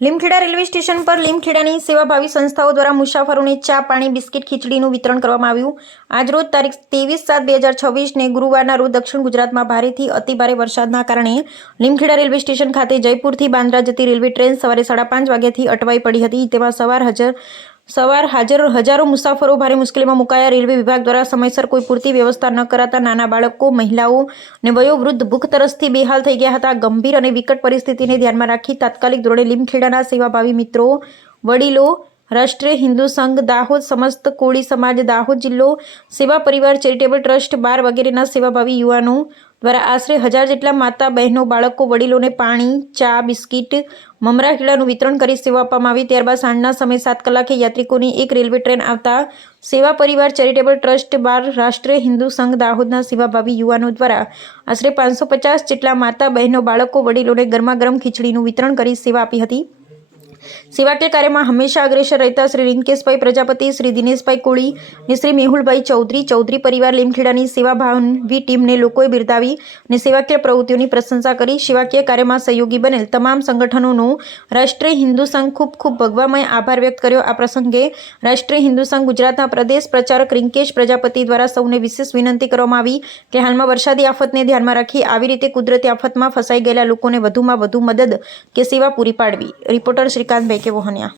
Limkheda railway station પર લીમખેડાની સેવાભાવી સંસ્થાઓ દ્વારા મુસાફરોને ચા, પાણી, બિસ્કિટ, ખીચડીનું વિતરણ કરવામાં આવ્યું। આજરોજ તારીખ 23/7/2026ને ગુરુવારના રોજ દક્ષિણ ગુજરાતમાં ભારેથી અતિભારે વરસાદના કારણે લીમખેડા રેલવે સ્ટેશન ખાતે જયપુરથી બાંદ્રા જતી રેલવે ટ્રેન સવારે 5:30 વાગ્યાથી અટવાઈ પડી હતી। તેમાં સવાર હાજર હજારો મુસાફરો ભારે મુશ્કેલીમાં મુકાયા। રેલવે વિભાગ દ્વારા સમયસર કોઈ પૂરતી વ્યવસ્થા ન કરાતા નાના બાળકો, મહિલાઓ અને વયોવૃદ્ધ ભૂખ તરસથી બેહાલ થઈ ગયા હતા। ગંભીર અને વિકટ પરિસ્થિતિને ધ્યાનમાં રાખી તાત્કાલિક ધોરણે લીમખેડાના સેવાભાવી મિત્રો, વડીલો, રાષ્ટ્રીય હિન્દુ સંઘ દાહોદ, સમસ્ત કોળી સમાજ દાહોદ જિલ્લો સેવા પરિવાર ચેરિટેબલ ટ્રસ્ટ બાર વગેરેના સેવાભાવી યુવાનો દ્વારા આશરે 1000 જેટલા માતા, બહેનો, બાળકો, વડીલોને પાણી, ચા, બિસ્કિટ, મમરા કેળાનું વિતરણ કરી સેવા આપવામાં આવી। ત્યારબાદ સાંજના સમયે 7 કલાકે યાત્રિકોની એક રેલવે ટ્રેન આવતા સેવા પરિવાર ચેરિટેબલ ટ્રસ્ટ બાર, રાષ્ટ્રીય હિન્દુ સંઘ દાહોદના સેવાભાવી યુવાનો દ્વારા આશરે 550 જેટલા માતા, બહેનો, બાળકો, વડીલોને ગરમાગરમ ખીચડીનું વિતરણ કરી સેવા આપી હતી। સેવાકીય કાર્યમાં હંમેશા અગ્રેસર રહેતા શ્રી રિંકેશભાઈ પ્રજાપતિ, શ્રી દિનેશભાઈ કોળી અને શ્રી મેહુલભાઈ ચૌધરી પરિવાર લીમખેડાની સેવાભાવી ટીમને લોકોએ બિરદાવી અને સેવાકીય પ્રવૃત્તિઓની પ્રશંસા કરી। સેવાકીય કાર્યમાં સહયોગી બનેલ તમામ સંગઠનોનો રાષ્ટ્રીય હિન્દુ સંઘ ખૂબ ભગવામય આભાર વ્યક્ત કર્યો। આ પ્રસંગે રાષ્ટ્રીય હિન્દુ સંઘ ગુજરાતના પ્રદેશ પ્રચારક રિંકેશ પ્રજાપતિ દ્વારા સૌને વિશેષ વિનંતી કરવામાં આવી કે હાલમાં વરસાદી આફતને ધ્યાનમાં રાખી આવી રીતે કુદરતી આફતમાં ફસાઈ ગયેલા લોકોને વધુમાં વધુ મદદ કે સેવા પૂરી પાડવી। રિપોર્ટર શ્રીકાંત ભાઈ કે વોહનિયા।